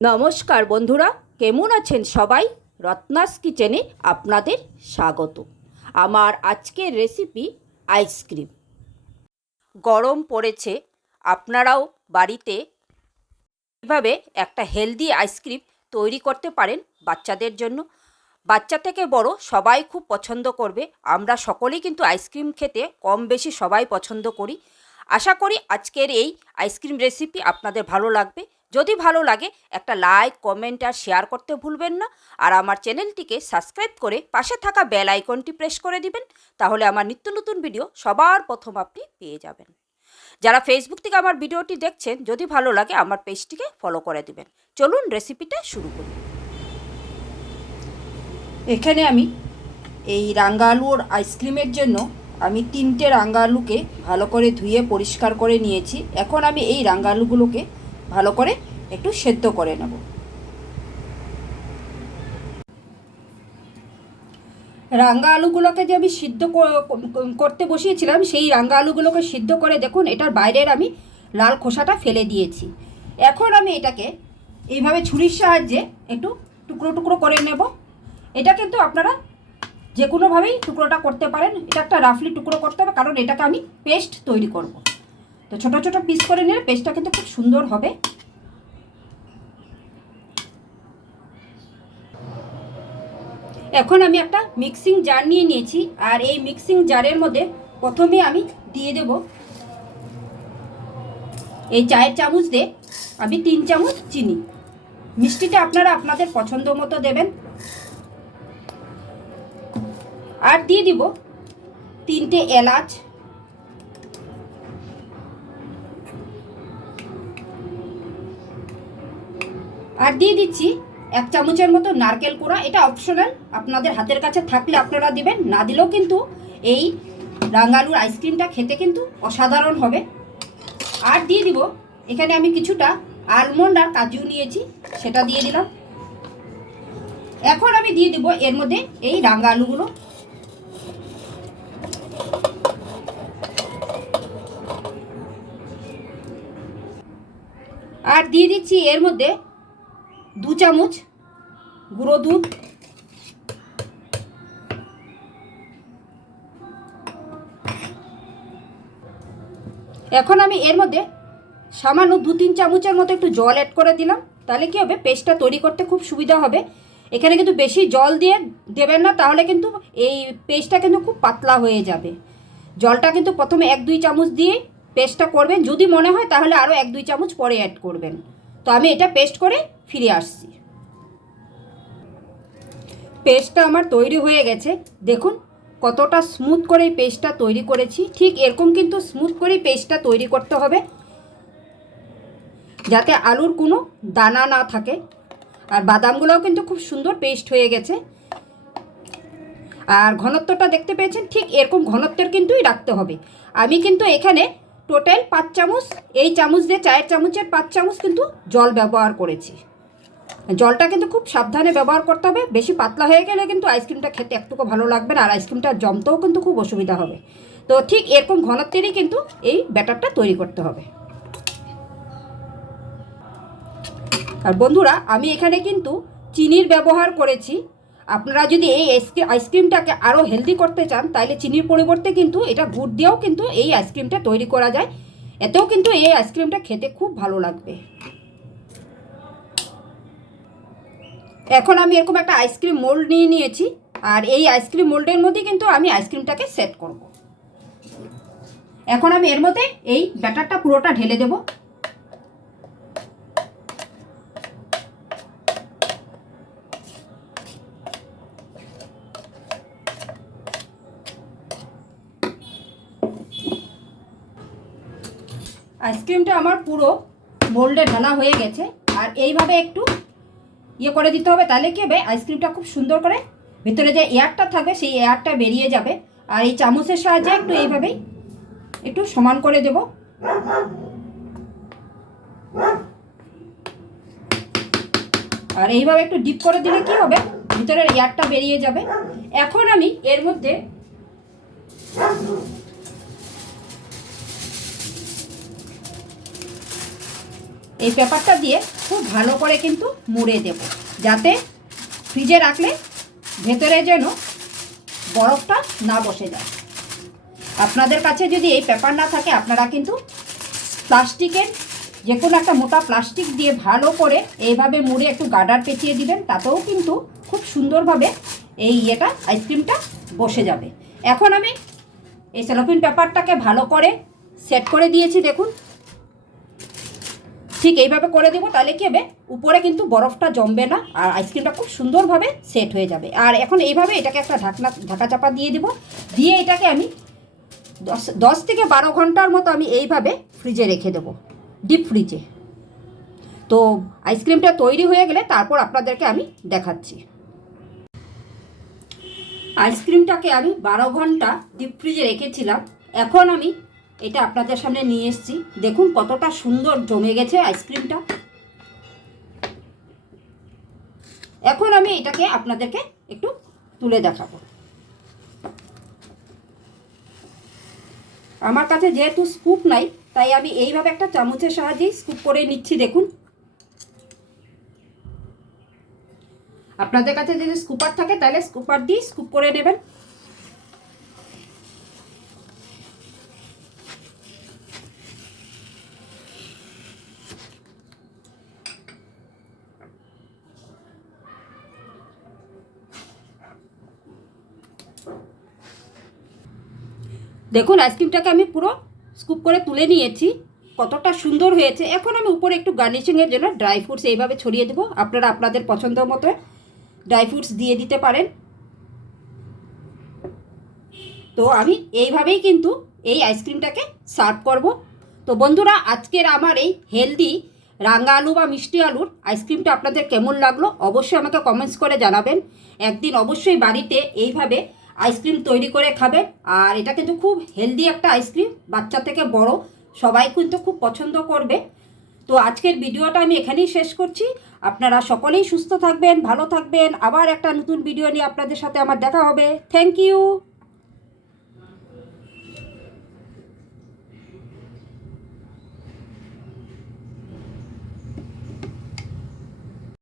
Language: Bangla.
নমস্কার বন্ধুরা, কেমন আছেন সবাই? রত্নাস কিচেনে আপনাদের স্বাগত। আমার আজকের রেসিপি আইসক্রিম গরম পড়েছে, আপনারাও বাড়িতে এভাবে একটা হেলদি আইসক্রিম তৈরি করতে পারেন বাচ্চাদের জন্য। বাচ্চা থেকে বড় সবাই খুব পছন্দ করবে, আমরা সকলেই কিন্তু আইসক্রিম খেতে কম বেশি সবাই পছন্দ করি। আশা করি আজকের এই আইসক্রিম রেসিপি আপনাদের ভালো লাগবে। যদি ভালো লাগে, একটা লাইক কমেন্ট আর শেয়ার করতে ভুলবেন না। আর আমার চ্যানেলটিকে সাবস্ক্রাইব করে পাশে থাকা বেল আইকনটি প্রেস করে দিবেন, তাহলে আমার নিত্য নতুন ভিডিও সবার প্রথম আপনি পেয়ে যাবেন। যারা ফেসবুক থেকে আমার ভিডিওটি দেখছেন, যদি ভালো লাগে, আমার পেজটিকে ফলো করে দিবেন। চলুন রেসিপিটা শুরু করি। এখানে আমি এই রাঙ্গা আলুর আইসক্রিমের জন্য আমি তিনটে রাঙ্গা আলুকে ভালো করে ধুয়ে পরিষ্কার করে নিয়েছি। এখন আমি এই রাঙ্গা আলুগুলোকে ভালো করে একটু সেদ্ধ করে নেব। রাঙ্গা আলুগুলোকে যে আমি সিদ্ধ করতে বসিয়েছিলাম, সেই রাঙ্গা আলুগুলোকে সিদ্ধ করে দেখুন, এটার বাইরের আমি লাল খোসাটা ফেলে দিয়েছি। এখন আমি এটাকে এইভাবে ছুরির সাহায্যে একটু টুকরো টুকরো করে নেব। এটা কিন্তু আপনারা যে কোনোভাবেই টুকরোটা করতে পারেন। এটা একটা রাফলি টুকরো করতে হবে, কারণ এটাকে আমি পেস্ট তৈরি করব। তো ছোট ছোট পিস করে নিলে পেস্টটা কিন্তু খুব সুন্দর হবে। এখন আমি একটা মিক্সিং জার নিয়ে নিয়েছি, আর এই মিক্সিং জারের মধ্যে প্রথমে আমি দিয়ে দেব এই চায়ের চামচ দিয়ে আমি তিন চামচ চিনি। মিষ্টিটা আপনারা আপনাদের পছন্দ মতো দেবেন। আর দিয়ে দিব তিনটে এলাচ আর দিয়ে দিচ্ছি এক চামচের মতো নারকেল কোড়া। এটা অপশনাল আপনাদের হাতের কাছে থাকলে আপনারা দিবেন, না দিলেও কিন্তু এই রাঙ্গালুর আইসক্রিমটা খেতে কিন্তু অসাধারণ হবে। আর দিয়ে দিব, এখানে আমি কিছুটা আলমন্ড আর কাজু নিয়েছি, সেটা দিয়ে দিলাম। এখন আমি দিয়ে দিব এর মধ্যে এই রাঙা আলুগুলো আর দিয়ে দিচ্ছি এর মধ্যে দু চামচ গুঁড়ো দুধ। এখন আমি এর মধ্যে সামান্য দু তিন চামচের মতো একটু জল অ্যাড করে দিলাম। তাহলে কী হবে? পেস্টটা তৈরি করতে খুব সুবিধা হবে। এখানে কিন্তু বেশি জল দিয়ে দেবেন না, তাহলে কিন্তু এই পেস্টটা কিন্তু খুব পাতলা হয়ে যাবে। জলটা কিন্তু প্রথমে এক দুই চামচ দিয়ে পেস্টটা করবেন। যদি মনে হয় তাহলে আরও এক দুই চামচ পরে অ্যাড করবেন। তো আমি এটা পেস্ট করে ফিরে আসছি। পেস্টটা আমার তৈরি হয়ে গেছে। দেখুন, কতটা স্মুথ করে এই পেস্টটা তৈরি করেছি। ঠিক এরকম কিন্তু স্মুথ করেই পেস্টটা তৈরি করতে হবে। যাতে আলুর কোনো দানা না থাকে। আর বাদামগুলোও কিন্তু খুব সুন্দর পেস্ট হয়ে গেছে। আর ঘনত্বটা দেখতে পেয়েছেন? ঠিক এরকম ঘনত্বের কিন্তুই রাখতে হবে। আমি কিন্তু এখানে টোটাল পাঁচ চামচ, এই চামচ দিয়ে চায়ের চামচের পাঁচ চামচ কিন্তু জল ব্যবহার করেছি। জলটা কিন্তু খুব সাবধানে ব্যবহার করতে হবে। বেশি পাতলা হয়ে গেলে কিন্তু আইসক্রিমটা খেতে একটুকু ভালো লাগবে না, আর আইসক্রিমটা জমতেও কিন্তু খুব অসুবিধা হবে। তো ঠিক এরকম ঘনত্বেরই কিন্তু এই ব্যাটারটা তৈরি করতে হবে। আর বন্ধুরা, আমি এখানে কিন্তু চিনির ব্যবহার করেছি। আপনারা যদি এই আইসক্রিমটাকে আরও হেলদি করতে চান তাহলে চিনির পরিবর্তে কিন্তু এটা গুড় দিয়েও কিন্তু এই আইসক্রিমটা তৈরি করা যায়। এতেও কিন্তু এই আইসক্রিমটা খেতে খুব ভালো লাগবে। এখন আমি এরকম একটা আইসক্রিম মোল্ড নিয়ে নিয়েছি, আর এই আইসক্রিম মোল্ডের মধ্যে কিন্তু আমি আইসক্রিমটাকে সেট করব। এখন আমি এর মধ্যে এই ব্যাটারটা পুরোটা ঢেলে দেবো। আইসক্রিমটা আমার পুরো মোল্ডে ঢালা হয়ে গেছে, আর এইভাবে একটু ইয়ে করে দিতে হবে, তাহলে কী হবে? আইসক্রিমটা খুব সুন্দর করে ভিতরে যে এয়ারটা থাকবে, সেই এয়ারটা বেরিয়ে যাবে। আর এই চামচের সাহায্যে একটু এইভাবেই একটু সমান করে দেব। আর এইভাবে একটু ডিপ করে দিলে কি হবে? ভিতরের এয়ারটা বেরিয়ে যাবে। এখন আমি এর মধ্যে এই পেপারটা দিয়ে খুব ভালো করে কিন্তু মুড়ে দেব। যাতে ফ্রিজে রাখলে ভেতরে যেন বরফটা না বসে যায়। আপনাদের কাছে যদি এই পেপার না থাকে, আপনারা কিন্তু প্লাস্টিকের যে কোনো একটা মোটা প্লাস্টিক দিয়ে ভালো করে এইভাবে মুড়ে একটু গার্ডার পেঁচিয়ে দিবেন, তাতেও কিন্তু খুব সুন্দরভাবে এই ইয়েটা আইসক্রিমটা বসে যাবে। এখন আমি এই সেলোপিন পেপারটাকে ভালো করে সেট করে দিয়েছি, দেখুন। ঠিক এইভাবে করে দেবো, তাহলে কী হবে? উপরে কিন্তু বরফটা জমবে না আর আইসক্রিমটা খুব সুন্দরভাবে সেট হয়ে যাবে। আর এখন এইভাবে এটাকে একটা ঢাকনা, ঢাকা চাপা দিয়ে দিব। দিয়ে এটাকে আমি দশ দশ থেকে বারো ঘণ্টার মতো আমি এইভাবে ফ্রিজে রেখে দেবো। ডিপ ফ্রিজে তো আইসক্রিমটা তৈরি হয়ে গেলে তারপর আপনাদেরকে আমি দেখাচ্ছি। আইসক্রিমটাকে আমি বারো ঘণ্টা ডিপ ফ্রিজে রেখেছিলাম। এখন আমি এটা আপনাদের সামনে নিয়ে এসেছি। দেখুন কতটা সুন্দর জমে গেছে আইসক্রিমটা। এখন আমি এটাকে আপনাদেরকে একটু তুলে দেখাবো। আমার কাছে যেহেতু স্কুপ নাই, তাই আমি এইভাবে একটা চামচের সাহায্যেই স্কুপ করে নিচ্ছি, দেখুন। আপনাদের কাছে যদি স্কুপার থাকে, তাহলে স্কুপার দিয়ে স্কুপ করে নেবেন। দেখুন আইসক্রিমটাকে আমি পুরো স্কুপ করে তুলে নিয়েছি। কতটা সুন্দর হয়েছে। এখন আমি উপরে একটু গার্নিশিংয়ের জন্য ড্রাই ফ্রুটস এইভাবে ছড়িয়ে দেবো। আপনারা আপনাদের পছন্দ মতো ড্রাই ফ্রুটস দিয়ে দিতে পারেন। তো আমি এইভাবেই কিন্তু এই আইসক্রিমটাকে সার্ভ করব। তো বন্ধুরা, আজকের আমার এই হেলদি রাঙা আলু বা মিষ্টি আলুর আইসক্রিমটা আপনাদের কেমন লাগল অবশ্যই আমাকে কমেন্টস করে জানাবেন। একদিন অবশ্যই বাড়িতে এইভাবে আইসক্রিম তৈরি করে খাবে। আর এটা কিন্তু খুব হেলদি একটা আইসক্রিম, বাচ্চা থেকে বড়, সবাই কিন্তু খুব পছন্দ করবে। তো আজকের ভিডিওটা আমি এখানেই শেষ করছি। আপনারা সকলেই সুস্থ থাকবেন, ভালো থাকবেন। আবার একটা নতুন ভিডিও নিয়ে আপনাদের সাথে আমার দেখা হবে। Thank you